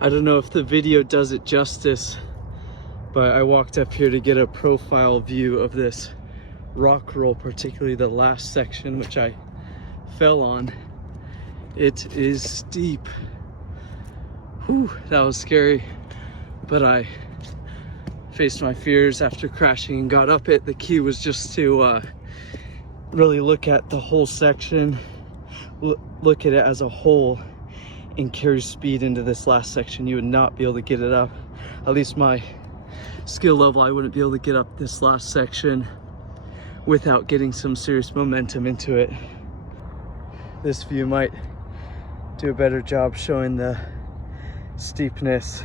I don't know if the video does it justice, but I walked up here to get a profile view of this rock roll, particularly the last section, which I fell on. It is steep. Whew, that was scary, but I faced my fears after crashing and got up it. The key was just to really look at the whole section, look at it as a whole, and carry speed into this last section. You would not be able to get it up. At least my skill level, I wouldn't be able to get up this last section without getting some serious momentum into it. This view might do a better job showing the steepness,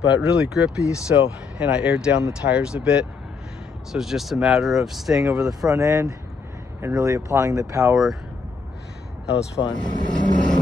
but really grippy. So, and I aired down the tires a bit. So it's just a matter of staying over the front end and really applying the power. That was fun.